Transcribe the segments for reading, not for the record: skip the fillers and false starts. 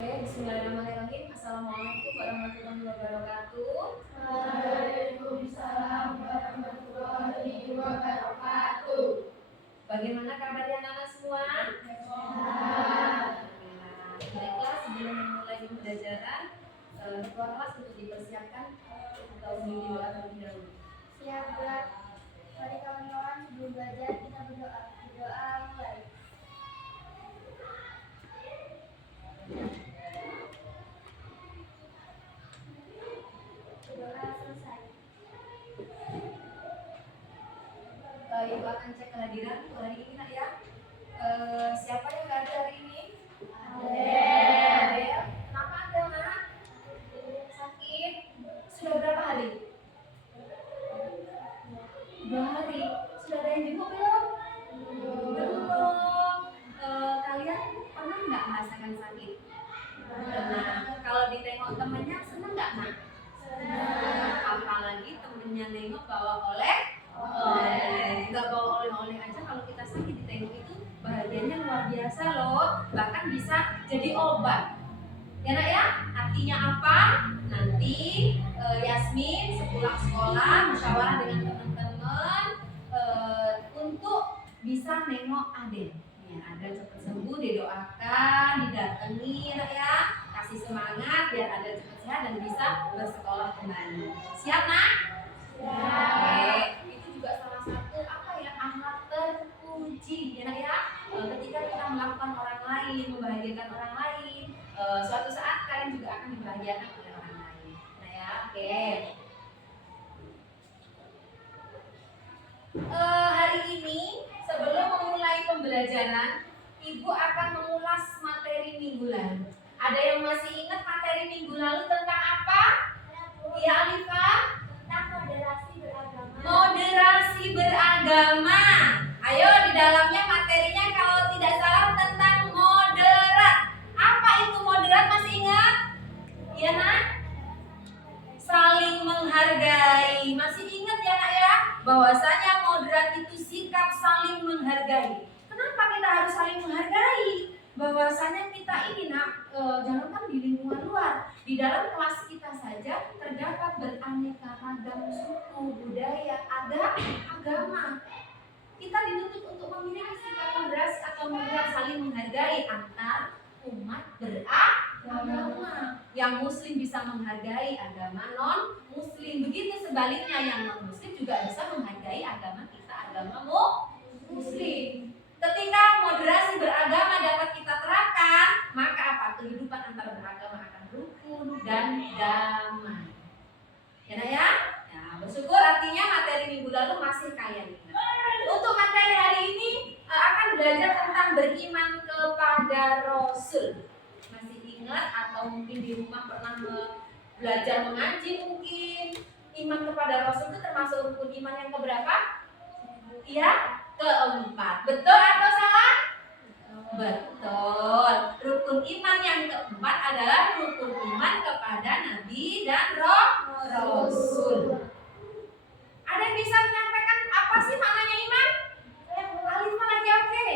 Bismillahirrahmanirrahim. Assalamualaikum warahmatullahi wabarakatuh. Waalaikumsalam warahmatullahi wabarakatuh. Bagaimana kabarnya anak-anak semua? Baiklah, sebelum memulai pembelajaran, ketua kelas untuk dipersiapkan atau memimpin doa terlebih dahulu. Siap, Buat. Mari kawan-kawan, sebelum belajar kita berdoa. Berdoa mulai. Berdoa selesai. Ibu akan cek kehadiran hari ini nak ya. Siapa yang nggak ada hari ini? Adel. Kenapa Adel nak? Sakit. Sudah berapa hari? 2 hari. Sudah ada yang jenguk belum? Belum. Kalian pernah nggak merasakan sakit? Pernah. Kalau ditengok temennya seneng nggak nak? Seneng. Apalagi temennya nengok bawa oleh-oleh. Nggak bawa oleh-oleh aja, kalau kita sakit ditengok itu bahagianya luar biasa loh. Bahkan bisa jadi obat. Ya nak ya? Artinya apa? Nanti Yasmin sepulang sekolah musyawarah dengan teman-teman untuk bisa nengok Adel. Ya, Adel cepat sembuh, didoakan, didatangi nak ya. Kasih semangat biar Adel cepat sehat dan bisa bersekolah kembali. Siap nak? Siap. Oke. Itu juga salah satu akhlak terpuji ya nak ya. Ketika kita melakukan orang lain, membahagiakan orang lain, suatu saat kalian juga akan dibahagiakan oleh orang lain. Nah ya, oke. Hari ini sebelum memulai pembelajaran, Ibu akan mengulas materi minggu lalu. Ada yang masih ingat materi minggu lalu tentang apa? Iya Alifa? Tentang moderasi beragama. Moderasi beragama. Ayo, di dalamnya materinya kalau tidak salah tentang moderat. Apa itu moderat, masih ingat? Iya nak? Saling menghargai. Masih ingat ya nak ya? Bahwasanya moderat itu sikap saling menghargai. Kenapa kita harus saling menghargai? Bahwasanya kita ini nak, jangankan di lingkungan luar, di dalam kelas kita saja terdapat beraneka ragam suku, budaya, agama. Kita dituntut untuk memiliki sikap moderasi atau moderat saling menghargai antar umat beragama. Yang muslim bisa menghargai agama non muslim, begitu sebaliknya yang non muslim juga bisa menghargai agama kita, agama muslim. Ketika moderasi beragama dapat kita terapkan, maka apa? Kehidupan antar beragama akan rukun dan damai. Ya nak ya? Nah, bersyukur artinya materi minggu lalu masih kaya nih. Untuk materi hari ini akan belajar tentang beriman kepada Rasul. Masih ingat atau mungkin di rumah pernah belajar mengaji mungkin? Iman kepada Rasul itu termasuk rukun iman yang keberapa? Ya, keempat. Betul atau salah? Betul. Rukun iman yang keempat adalah rukun iman kepada Nabi dan Rasul. Ada yang bisa menyampaikan apa sih maknanya iman? Alifah lagi oke.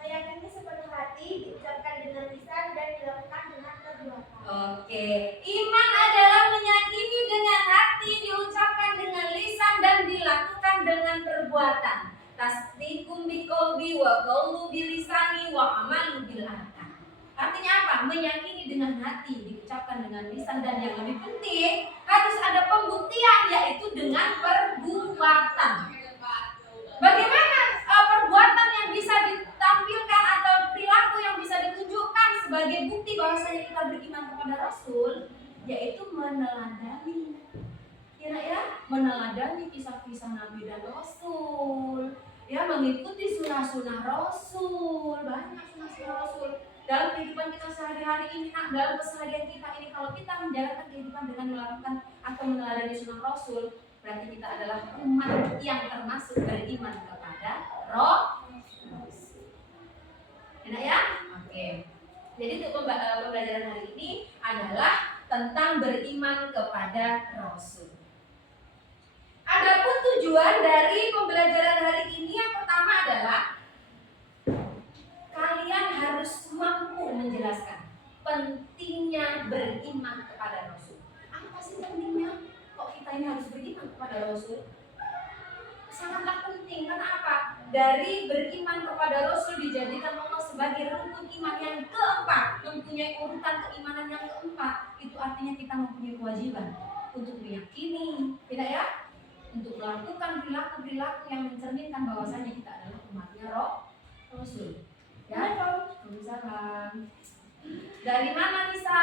Meyakini sepenuh hati, diucapkan dengan lisan dan dilakukan dengan perbuatan. Oke, iman adalah meyakini dengan hati, diucapkan dengan lisan dan dilakukan dengan perbuatan. Tasdiqum biqalbi wa qaulu bilisani wa amalu bil arkan. Artinya apa? Meyakini dengan hati, diucapkan dengan lisan, dan yang lebih penting harus ada pembuktian, yaitu dengan perbuatan. Bagaimana perbuatan yang bisa ditampilkan atau perilaku yang bisa ditunjukkan sebagai bukti bahwasanya kita beriman kepada Rasul, yaitu meneladani. Ya, meneladani kisah-kisah Nabi dan Rasul, ya, mengikuti sunnah-sunnah Rasul. Banyak sunnah-sunnah Rasul dalam kehidupan kita sehari-hari ini, dalam keseharian kita ini. Kalau kita menjalankan kehidupan dengan melakukan atau meneladani sunnah Rasul, berarti kita adalah umat yang termasuk beriman kepada Rasul. Enak ya? Oke. Jadi untuk pembelajaran hari ini adalah tentang beriman kepada Rasul. Adapun tujuan dari pembelajaran hari ini yang pertama adalah kalian harus mampu menjelaskan penting pentingnya beriman kepada Rasul. Apa sih pentingnya? Kok kita ini harus beriman kepada Rasul? Sangatlah penting. Kenapa? Dari beriman kepada Rasul dijadikan Allah sebagai rukun iman yang keempat, mempunyai urutan keimanan yang keempat. Itu artinya kita mempunyai kewajiban untuk meyakini, tidak ya? Untuk melakukan perilaku-perilaku yang mencerminkan bahwasanya kita adalah umatnya Rasul. Ya, Waalaikumsalam. Dari mana Nisa?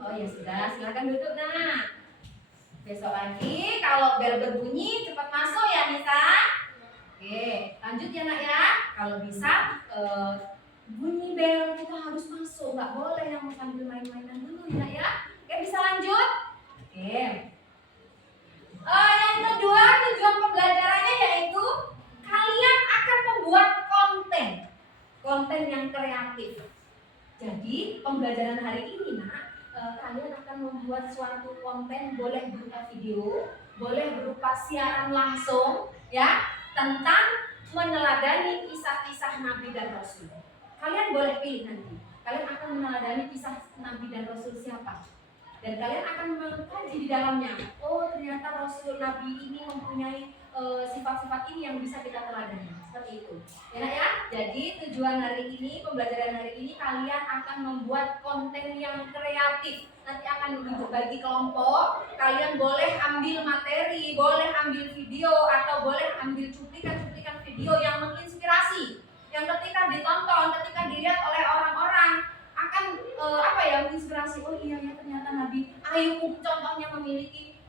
Oh ya sudah, silakan duduk nak. Besok lagi kalau bel berbunyi cepat masuk ya Nisa. Oke, lanjut ya nak ya. Kalau bisa bunyi bel kita harus masuk, nggak boleh yang mau sambil main-mainan dulu ya nak ya. Oke, bisa lanjut. Oke. Yang kedua tujuan pembelajarannya yaitu kalian akan membuat konten yang kreatif. Jadi pembelajaran hari ini nak, kalian akan membuat suatu konten, boleh berupa video, boleh berupa siaran langsung ya, tentang meneladani kisah-kisah Nabi dan Rasul. Kalian boleh pilih nanti, kalian akan meneladani kisah Nabi dan Rasul siapa, dan kalian akan mengkaji di dalamnya. Oh ternyata Rasul Nabi ini mempunyai sifat-sifat ini yang bisa kita teladani, seperti itu ya nak ya. Jadi tujuan hari ini, pembelajaran hari ini, kalian akan membuat konten yang kreatif. Nanti akan dibagi kelompok, kalian boleh ambil materi, boleh ambil video, atau boleh ambil cuplikan-cuplikan video yang menginspirasi, yang ketika ditonton, ketika dilihat oleh orang-orang akan menginspirasi. Oh iya ya, ternyata Nabi Ayub contohnya memiliki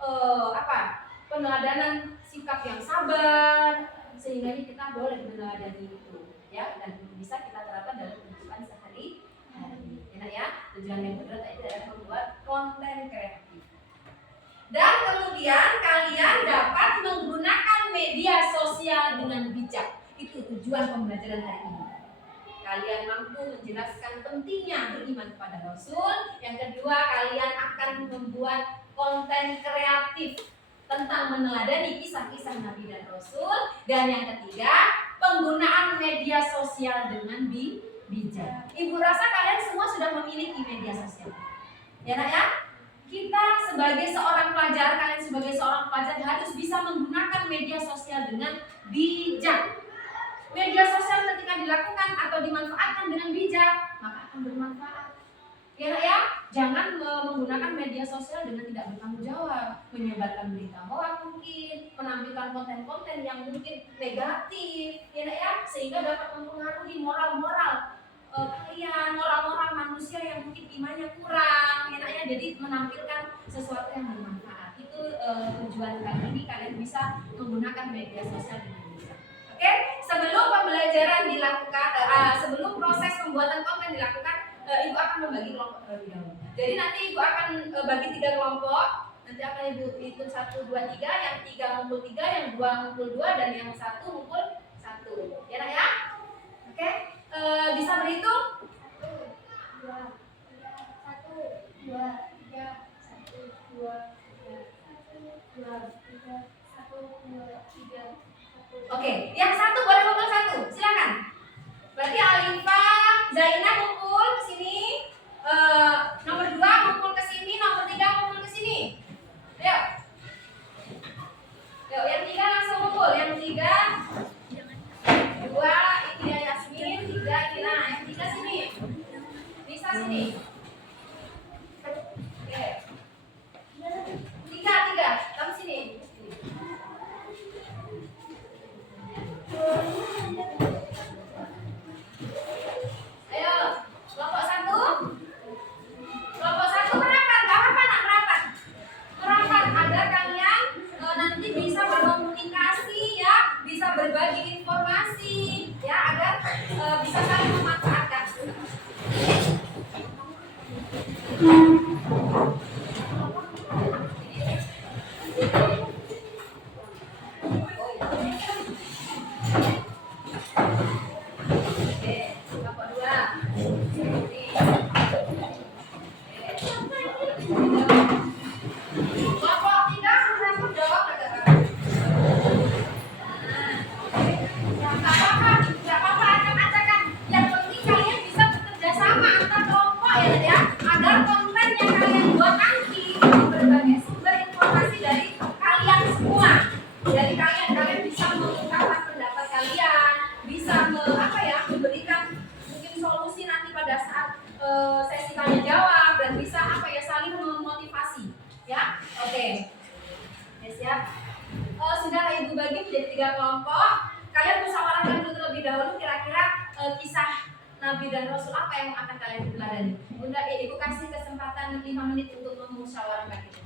peneladanan sikap yang sabar, sehingga kita boleh meneladani itu ya, dan bisa kita terapkan dalam kehidupan sehari-hari ya. Tujuan yang kedua tadi adalah membuat konten kreatif. Dan kemudian kalian dapat menggunakan media sosial dengan bijak. Itu tujuan pembelajaran hari ini. Kalian mampu menjelaskan pentingnya beriman kepada Rasul. Yang kedua, kalian akan membuat konten kreatif tentang meneladani kisah-kisah Nabi dan Rasul. Dan yang ketiga, penggunaan media sosial dengan bijak. Ibu rasa kalian semua sudah memiliki media sosial, ya nak ya? Kita sebagai seorang pelajar, kalian sebagai seorang pelajar harus bisa menggunakan media sosial dengan bijak. Media sosial ketika dilakukan atau dimanfaatkan dengan bijak, maka akan bermanfaat. Ya nak ya? Jangan menggunakan media sosial dengan tidak bertanggung jawab, menyebarkan berita hoax mungkin, menampilkan konten-konten yang mungkin negatif, ya nak ya? Sehingga dapat mempengaruhi moral-moral kalian, moral-moral manusia yang mungkin imannya kurang, ya nak ya? Jadi menampilkan sesuatu yang bermanfaat. Itu tujuan kali ini, kalian bisa menggunakan media sosial dengan bijak. Oke, sebelum pembelajaran dilakukan, sebelum proses pembuatan konten dilakukan, ibu akan membagi kelompok terlebih dahulu. Jadi nanti ibu akan bagi 3 kelompok. Nanti akan ibu hitung 1, 2, 3. Yang 3 ngumpul 3, yang 2 ngumpul 2, dan yang 1 ngumpul 1. Ya nak ya? Oke, bisa berhitung? 1, 2, 3, 1, 2, 3, 1, 2, 3, 1, 2, 3. Oke, yang 1 boleh ngumpul 1. Silakan. Berarti Alifa, Zainab kumpul ke sini, nomor 2 kumpul ke sini, nomor 3 kumpul ke sini. Ayo. Yuk, yang 3 langsung kumpul. Yang 3 2 ini ya Yasmin, 3 ini nah, yang 3 sini. Bisa sini. Oke. 3, kamu sini. Ayo, kelompok 1. Kelompok 1 merapat, gak apa-apa nak merapat. Merapat agar kalian nanti bisa berkomunikasi ya, bisa berbagi informasi ya, agar bisa saling memanfaatkan. Yang penting ya agar konten yang kalian buat nanti berbagai sumber informasi dari kalian semua. Jadi kalian bisa mengungkapkan pendapat kalian, bisa memberikan mungkin solusi nanti pada saat sesi tanya jawab, dan bisa saling memotivasi ya. Oke. Ya, siap. Sudah Ibu bagi menjadi 3 kelompok. Kalian musyawarahkan dulu terlebih dahulu kira-kira kisah Nabi dan Rasul apa yang akan kalian teladani. Bunda Ibu kasih kesempatan 5 menit untuk memusyawarahkan itu.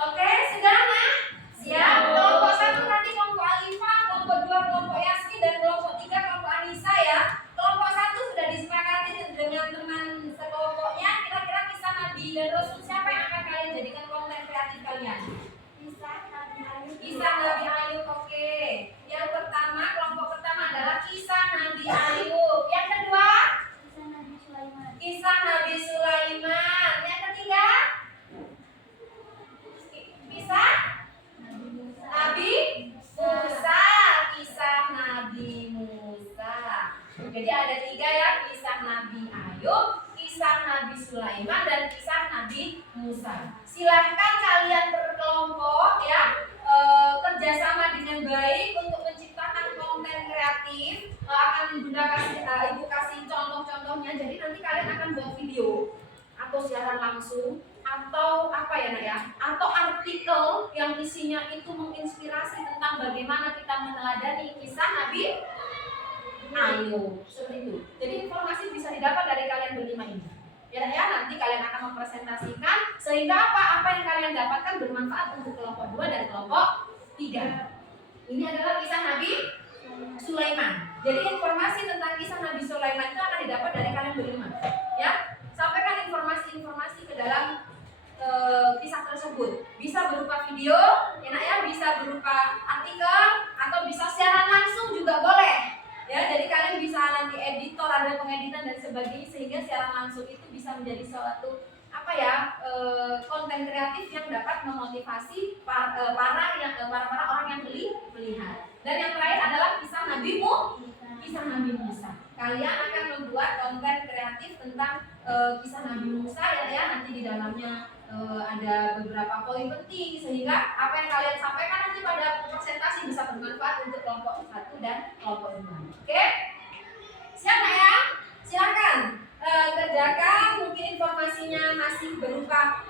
Oke, sudah nak? Siap. Kelompok 1 tadi kelompok Alifah, kelompok 2 kelompok Yasmin, dan kelompok 3 kelompok Anissa ya. Kelompok 1 sudah disepakati dengan teman sekelompoknya. Kira-kira kisah Nabi dan Rasul siapa yang akan kalian jadikan konten kreatif kalian? Kisah Nabi Ayub. Kisah Nabi Ayub, oke. Yang pertama, kelompok pertama adalah kisah Nabi Ayub. Yang kedua, Kisah Nabi Sulaiman. kisah Nabi Sulaiman. Yang ketiga, kisah Nabi Musa. Kisah Nabi Musa. Jadi ada 3 ya, kisah Nabi Ayub, kisah Nabi Sulaiman, dan kisah Nabi Musa. Silahkan kalian berkelompok ya, kerjasama dengan baik untuk menciptakan konten kreatif. Akan Bunda kasih, Ibu kasih contoh-contohnya. Jadi nanti kalian akan buat video atau siaran langsung, atau atau artikel yang isinya itu menginspirasi tentang bagaimana kita meneladani kisah Nabi Ayub, seperti itu. Jadi informasi bisa didapat dari kalian berlima ini. Ya, nanti kalian akan mempresentasikan sehingga apa yang kalian dapatkan bermanfaat untuk kelompok 2 dan kelompok 3. Ini adalah kisah Nabi Sulaiman. Jadi informasi tentang kisah Nabi Sulaiman itu akan didapat dari kalian berlima. Ya, sampaikan informasi-informasi ke dalam kisah tersebut. Bisa berupa video, bisa berupa artikel, atau bisa siaran langsung juga boleh. Ya, jadi kalian bisa nanti editor, ada pengeditan dan sebagainya, sehingga siaran langsung itu bisa menjadi suatu konten kreatif yang dapat memotivasi para orang yang melihat. Dan yang terakhir adalah kisah Nabi Musa. Kalian akan membuat konten kreatif tentang kisah Nabi Musa ya, nanti di dalamnya ada beberapa poin penting sehingga apa yang kalian sampaikan nanti pada presentasi bisa bermanfaat untuk kelompok 1 dan kelompok 2. Oke? Siap nggak ya? Silakan kerjakan. Mungkin informasinya masih berupa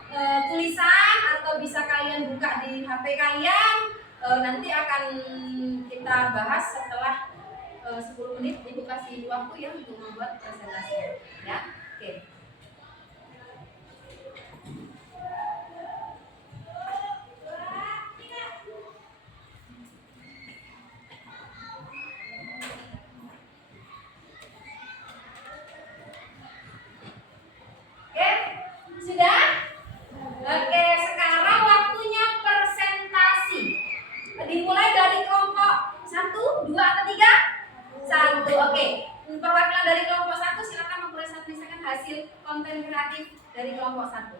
tulisan atau bisa kalian buka di HP kalian. Nanti akan kita bahas setelah 10 menit. Ibu kasih waktu ya untuk membuat presentasi ya. Oke. Sudah? Oke, sekarang waktunya presentasi. Dimulai dari kelompok 1, 2, atau 3? 1. Oke. Perwakilan dari kelompok 1 silakan mempresentasikan hasil konten kreatif dari kelompok 1.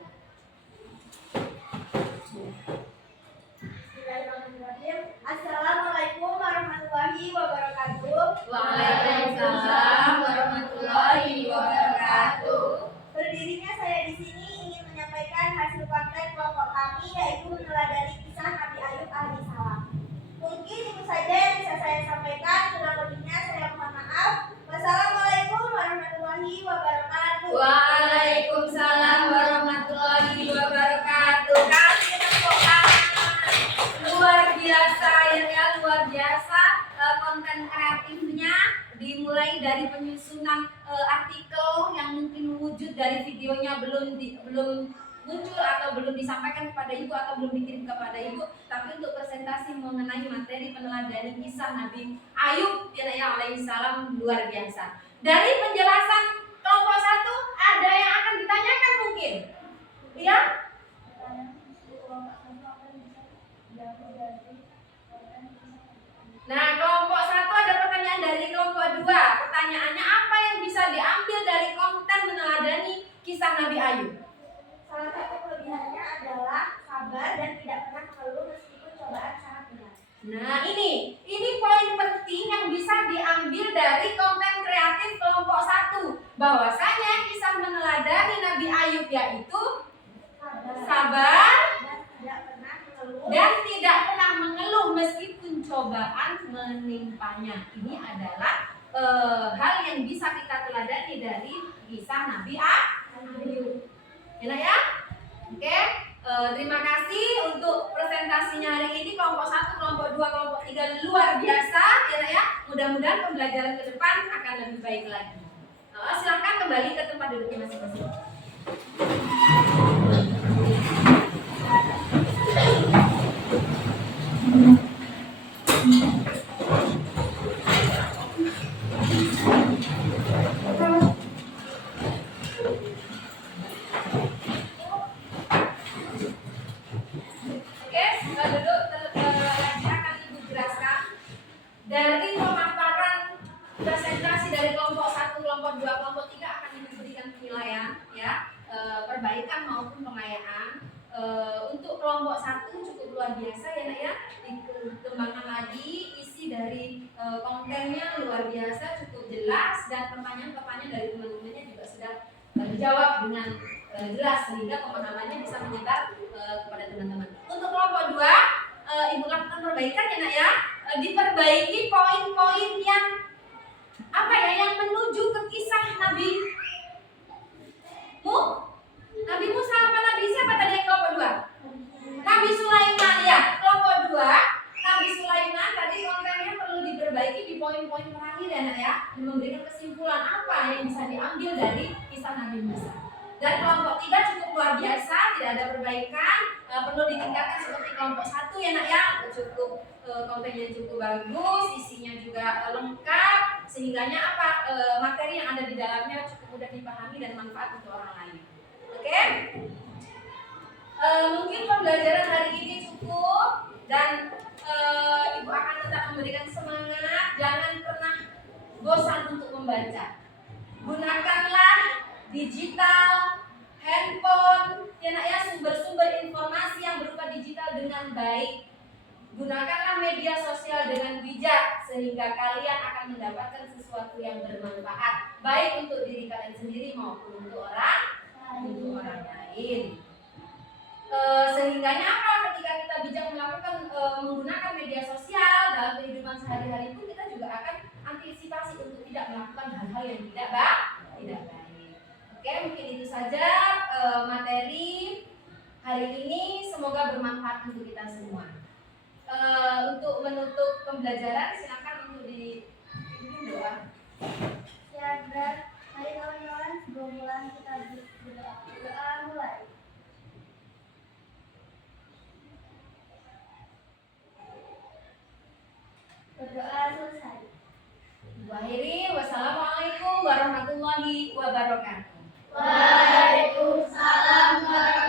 Assalamualaikum warahmatullahi wabarakatuh. Waalaikumsalam warahmatullahi wabarakatuh. Berdirinya saya di sini ingin menyampaikan hasil konten kelompok kami, yaitu meneladani kisah Nabi Ayub alaihissalam. Mungkin itu saja yang bisa saya sampaikan. Kurang lebihnya saya mohon maaf. Wassalamualaikum warahmatullahi wabarakatuh. Waalaikumsalam warahmatullahi wabarakatuh. Kasih tepuk tangan. Luar biasa ya, luar biasa konten kreatifnya. Dimulai dari penyusunan artikel yang mungkin wujud dari videonya belum muncul atau belum disampaikan kepada ibu atau belum dikirim kepada ibu, tapi untuk presentasi mengenai materi peneladani kisah Nabi Ayub alaihissalam luar biasa. Dari penjelasan kelompok 1 ada yang akan ditanyakan mungkin, ya? Nah, kelompok 1 ada pertanyaan dari kelompok 2. Pertanyaannya, apa yang bisa diambil dari konten meneladani kisah Nabi Ayub? Salah satu kelebihannya adalah sabar dan tidak pernah mengeluh meskipun cobaan sangat berat. Nah, ini poin penting yang bisa diambil dari konten kreatif kelompok 1. Bahwasanya kisah meneladani Nabi Ayub yaitu sabar dan tidak pernah mengeluh meskipun cobaan menimpanya. Ini adalah hal yang bisa kita teladani dari kisah Nabi Ayub. Ya? Oke. Terima kasih untuk presentasinya hari ini. Kelompok 1, kelompok 2, kelompok 3 luar biasa ya. Mudah-mudahan pembelajaran ke depan akan lebih baik lagi. Silakan kembali ke tempat duduknya masing-masing. Dari pemaparan presentasi dari kelompok 1, kelompok 2, kelompok 3 akan diberikan penilaian ya, perbaikan maupun pengayaan. Untuk kelompok 1 cukup luar biasa ya Nak ya, dikembangkan lagi isi dari kontennya luar biasa, cukup jelas, dan pertanyaan-pertanyaan dari teman-temannya juga sudah dijawab dengan jelas sehingga pemahamannya bisa menyebar kepada teman-teman. Untuk kelompok 2 Ibu lakukan perbaikan ya Nak ya. Diperbaiki poin-poin yang yang menuju ke kisah Nabi Musa apa Nabi siapa tadi yang kelompok 2? Nabi Sulaiman ya. Kelompok 2 Nabi Sulaiman tadi kontennya perlu diperbaiki di poin-poin terakhir ya Nak ya, dan memberikan kesimpulan apa yang bisa diambil dari kisah Nabi Musa. Dan kelompok 3 cukup luar biasa, tidak ada perbaikan, perlu ditingkatkan seperti kelompok 1 ya Nak ya. Cukup kontennya cukup bagus, isinya juga lengkap, sehingganya materi yang ada di dalamnya cukup mudah dipahami dan manfaat untuk orang lain. Oke? Mungkin pembelajaran hari ini cukup, dan Ibu akan tetap memberikan semangat, jangan pernah bosan untuk membaca. Gunakanlah digital, handphone, ya Nak ya, sumber-sumber informasi yang berupa digital dengan baik. Gunakanlah media sosial dengan bijak sehingga kalian akan mendapatkan sesuatu yang bermanfaat, baik untuk diri kalian sendiri maupun untuk orang lain. Sehingganya ketika kita bijak menggunakan media sosial dalam kehidupan sehari-hari pun, kita juga akan antisipasi untuk tidak melakukan hal-hal yang tidak baik. Oke, mungkin itu saja materi hari ini, semoga bermanfaat untuk kita semua. Untuk menutup pembelajaran, silakan untuk dipimpin doa. Ya, mari kawan-kawan sebelum mulai kita berdoa. Doa mulai. Berdoa selesai. Akhiri, wassalamualaikum warahmatullahi wabarakatuh. Waalaikumsalam warahmatullahi wabarakatuh.